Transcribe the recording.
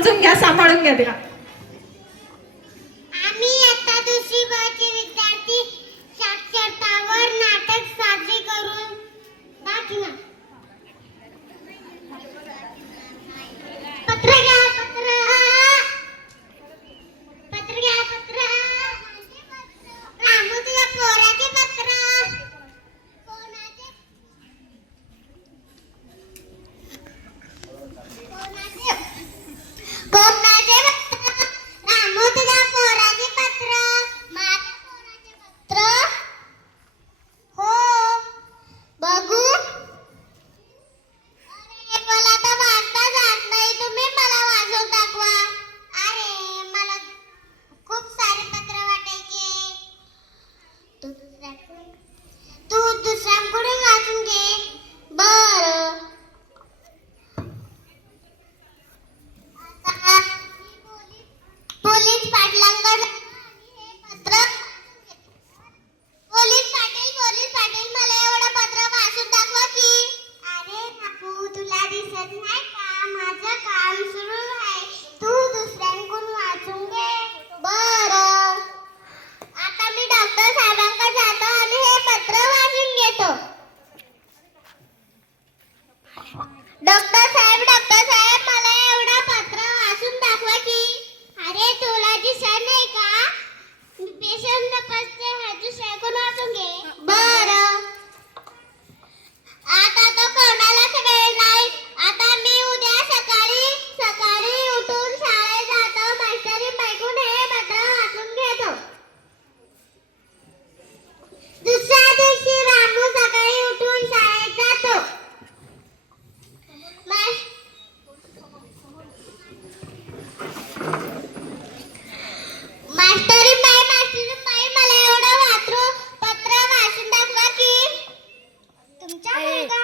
समजून घ्या, सांभाळून घ्या तिला. आम्ही आता दुसरी वर्षी विद्यार्थी साक्षरतावर नाटक साजरे करून दाखवणार. पत्र घ्या, पत्र पत्र घ्या, पत्र रामू तुझ्या पोराचे पत्र. कोणाचे कोणाचे कोणाचे पत्र? रामू तुझ्या पोराचे पत्र. माझ्या पोराचे पत्र? हो, बघू. अरे मला तर वाचता जात नाही, तुम्ही मला वाचून दाखवा. अरे मला खूप सारे पत्र वाटायचे. तू दुसऱ्यांकडून वाचून घे. बरं. आता मी पोलीस पाटलांकडे हे पत्र. पोलीस पाटील मला एवढं पत्र वाचून दाखवा की. अरे बापू तुला दिसत नाही का, माझं काम सुरू आहे. तू दुसऱ्यांकडून वाचून घे. बरं. आता मी डॉक्टर साहेबांकडे जातो आणि हे पत्र वाचून घेतो. डॉक्टर साहेब मला एवढं पत्र वाचून दाखवा की. अरे तुला दिसत नाही का, पेशंट तपासते आहे, दुसऱ्याकडून वाचून घे. बरं. आता तो कोणालाच वेळ नाही. आता मी उद्या सकाळी उठून शाळेत जातो. मास्टरी बाईकून हे पत्र वाचून घेतो. दुसऱ्या दिवशी रामू सकाळी उठून शाळेत जातो. मास्टरी बाई मला एवढं पत्र वाचून दाखवा की. तुमच्या मुलगा